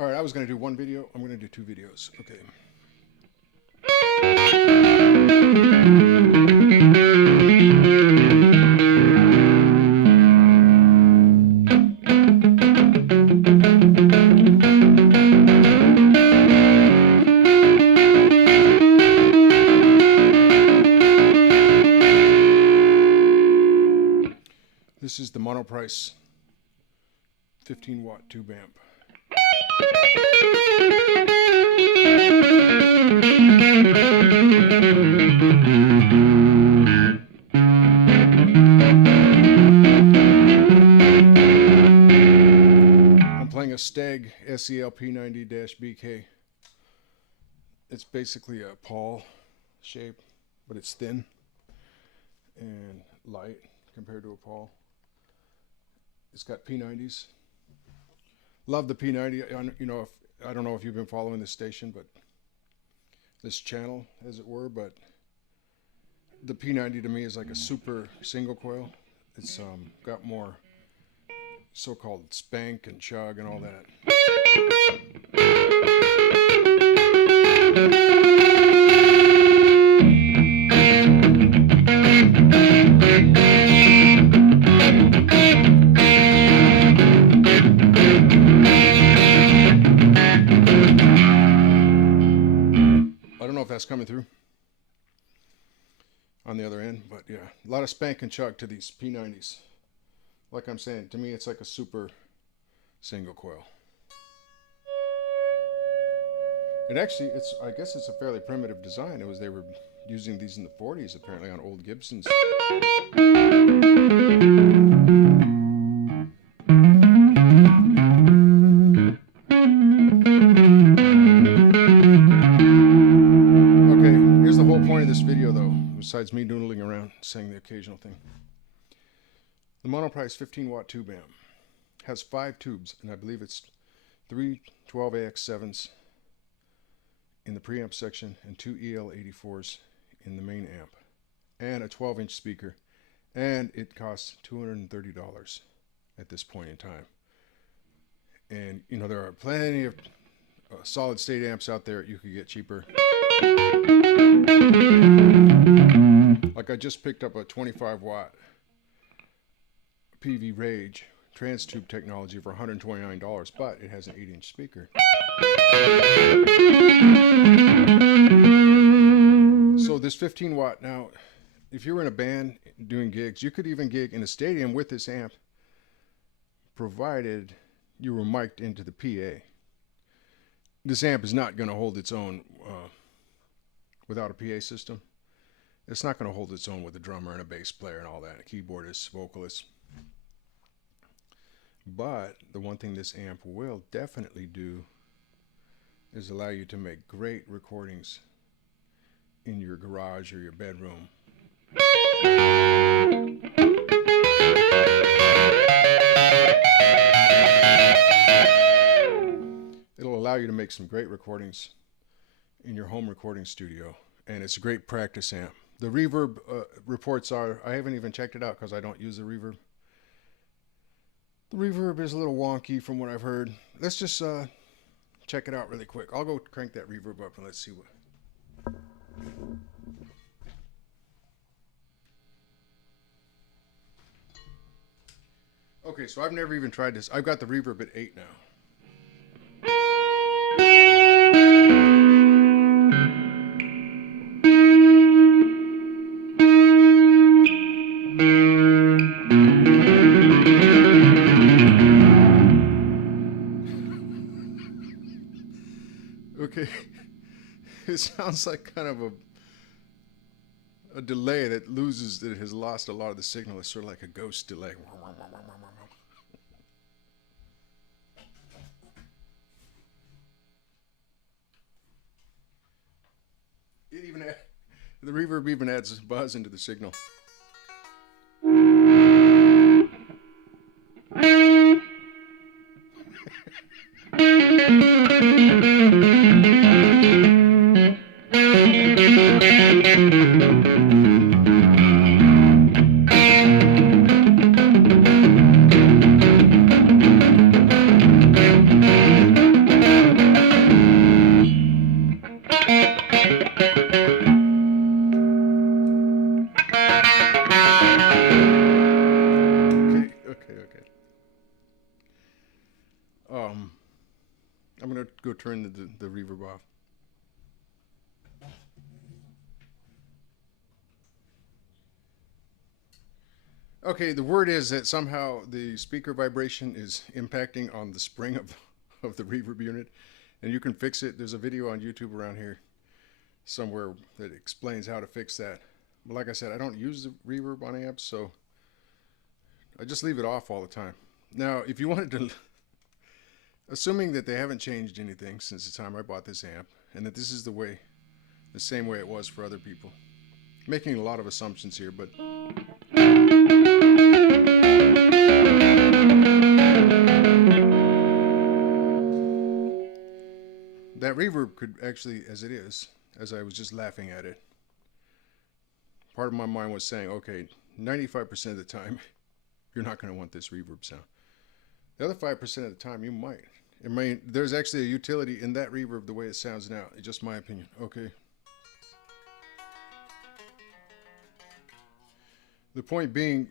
All right, I was going to do one video. I'm going to do two videos. Okay. This is the Monoprice 15-watt tube amp. I'm playing a Stag SEL P90-BK. It's basically a Paul shape, but it's thin and light compared to a Paul. It's got P90s. Love the P90. You know, I don't know if you've been following this station, but this channel, as it were, but the P90 to me is like a super single coil. It's got more so-called spank and chug and all that. That's coming through on the other end, but yeah, a lot of spank and chug to these P90s. Like I'm saying, to me it's like a super single coil. It actually, I guess it's a fairly primitive design. They were using these in the 40s apparently on old Gibsons. Besides me noodling around saying the occasional thing. The Monoprice 15-watt tube amp has 5 tubes, and I believe it's 3 12AX7s in the preamp section and 2 EL84s in the main amp, and a 12-inch speaker, and it costs $230 at this point in time. And you know, there are plenty of solid state amps out there you could get cheaper. Like I just picked up a 25-watt PV Rage trans tube technology for $129, but it has an 8-inch speaker. So this 15-watt, now, if you were in a band doing gigs, you could even gig in a stadium with this amp, provided you were mic'd into the PA. This amp is not going to hold its own without a PA system. It's not going to hold its own with a drummer and a bass player and all that, a keyboardist, vocalist. But the one thing this amp will definitely do is allow you to make great recordings in your garage or your bedroom. It'll allow you to make some great recordings in your home recording studio, and it's a great practice amp. The reverb reports are, I haven't even checked it out because I don't use the reverb. The reverb is a little wonky from what I've heard. Let's just check it out really quick. I'll go crank that reverb up and let's see what. Okay, so I've never even tried this. I've got the reverb at 8 now. Okay, it sounds like kind of a delay that has lost a lot of the signal. It's sort of like a ghost delay. The reverb even adds buzz into the signal. I'm gonna go turn the reverb off. Okay, the word is that somehow the speaker vibration is impacting on the spring of the reverb unit, and you can fix it. There's a video on YouTube around here somewhere that explains how to fix that. But like I said, I don't use the reverb on amps, so I just leave it off all the time. Now, if you wanted to, assuming that they haven't changed anything since the time I bought this amp, and that this is the same way it was for other people, making a lot of assumptions here, but that reverb could actually, as it is, as I was just laughing at it, part of my mind was saying, okay, 95% of the time, you're not going to want this reverb sound. The other 5% of the time, you might. There's actually a utility in that reverb the way it sounds now. It's just my opinion. Okay. The point being,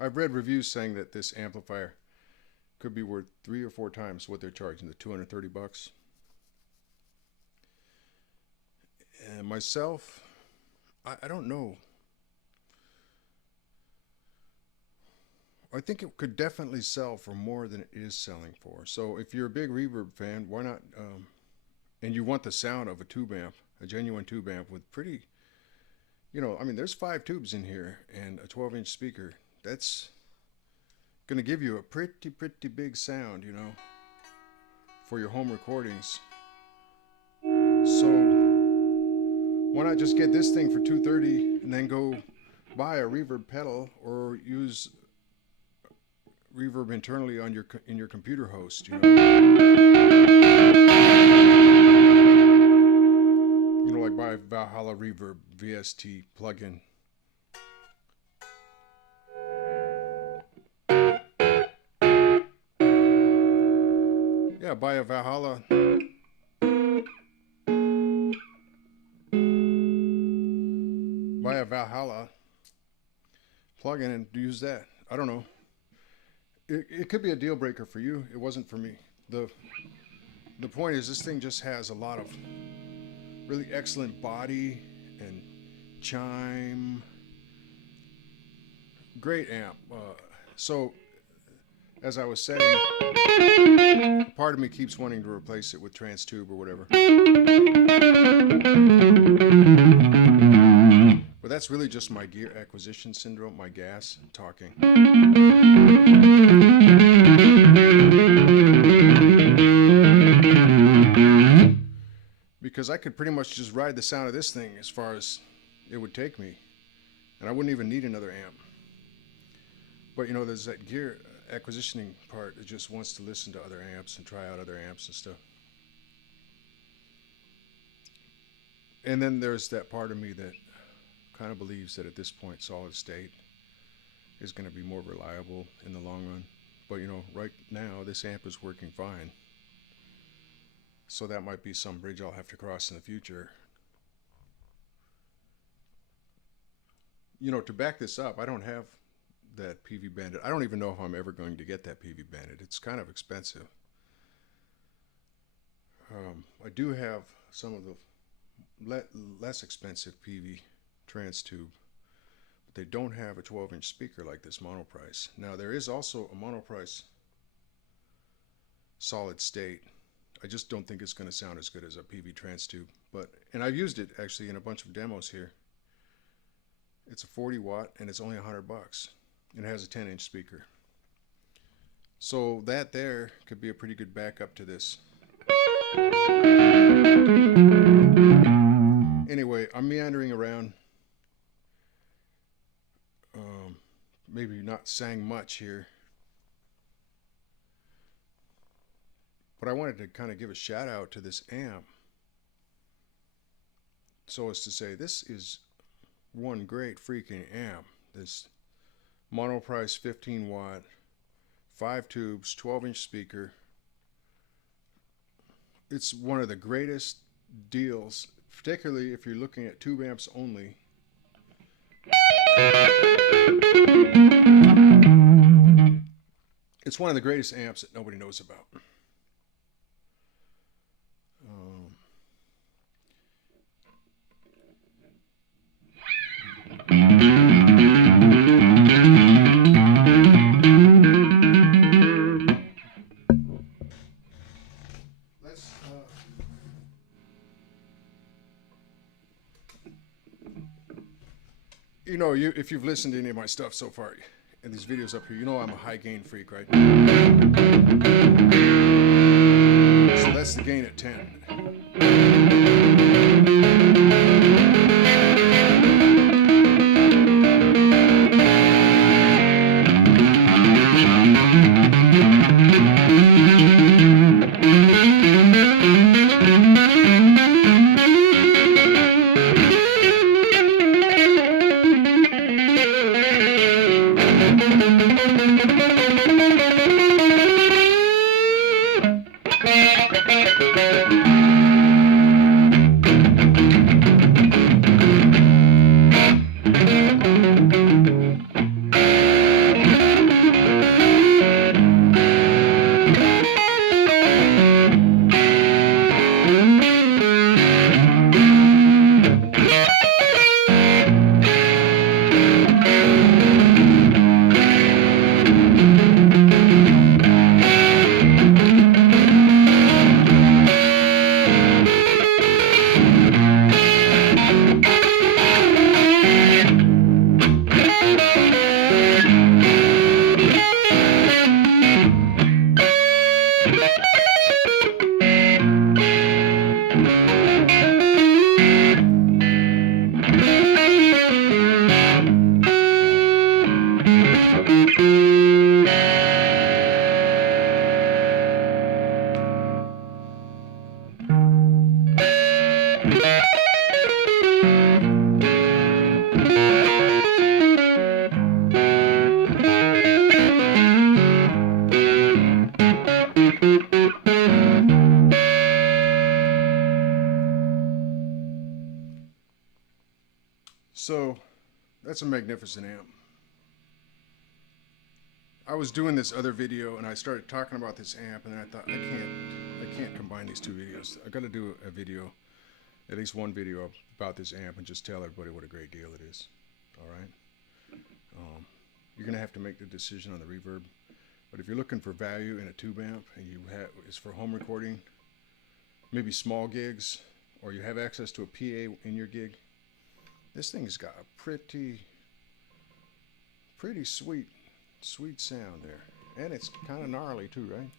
I've read reviews saying that this amplifier could be worth 3 or 4 times what they're charging, the $230. And myself, I don't know. I think it could definitely sell for more than it is selling for. So if you're a big reverb fan, why not? And you want the sound of a tube amp, a genuine tube amp with pretty, I mean, there's 5 tubes in here and a 12-inch speaker. That's going to give you a pretty big sound, for your home recordings. So why not just get this thing for $230 and then go buy a reverb pedal or use reverb internally on in your computer host, like buy Valhalla Reverb VST plugin. Yeah, buy a Valhalla. Buy a Valhalla plugin and use that. I don't know. It could be a deal breaker for you. It wasn't for me. The point is, this thing just has a lot of really excellent body and chime. Great amp. So, as I was saying, part of me keeps wanting to replace it with trans tube or whatever. But that's really just my gear acquisition syndrome, my gas talking. Because I could pretty much just ride the sound of this thing as far as it would take me. And I wouldn't even need another amp. But there's that gear acquisitioning part that just wants to listen to other amps and try out other amps and stuff. And then there's that part of me that kind of believes that at this point solid state is going to be more reliable in the long run. But right now this amp is working fine. So that might be some bridge I'll have to cross in the future. To back this up, I don't have that PV Bandit. I don't even know if I'm ever going to get that PV Bandit. It's kind of expensive. I do have some of the less expensive PV trans tube, but they don't have a 12-inch speaker like this Monoprice. Now there is also a Monoprice solid state. I just don't think it's going to sound as good as a PV trans tube. And I've used it actually in a bunch of demos here. It's a 40 watt and it's only $100. It has a 10-inch speaker. So that there could be a pretty good backup to this. Anyway, I'm meandering around. Maybe not saying much here. But I wanted to kind of give a shout out to this amp. So as to say, this is one great freaking amp. This Monoprice 15 watt, 5 tubes, 12-inch speaker. It's one of the greatest deals, particularly if you're looking at tube amps only. It's one of the greatest amps that nobody knows about. You know, if you've listened to any of my stuff so far in these videos up here, you know I'm a high gain freak, right? So that's the gain at 10. So that's a magnificent amp. I was doing this other video and I started talking about this amp, and then I thought I can't combine these two videos. I got to do a video, at least one video about this amp, and just tell everybody what a great deal it is. All right. You're gonna have to make the decision on the reverb, but if you're looking for value in a tube amp and it's for home recording, maybe small gigs, or you have access to a PA in your gig, this thing's got a pretty sweet sound there, and it's kind of gnarly too, right?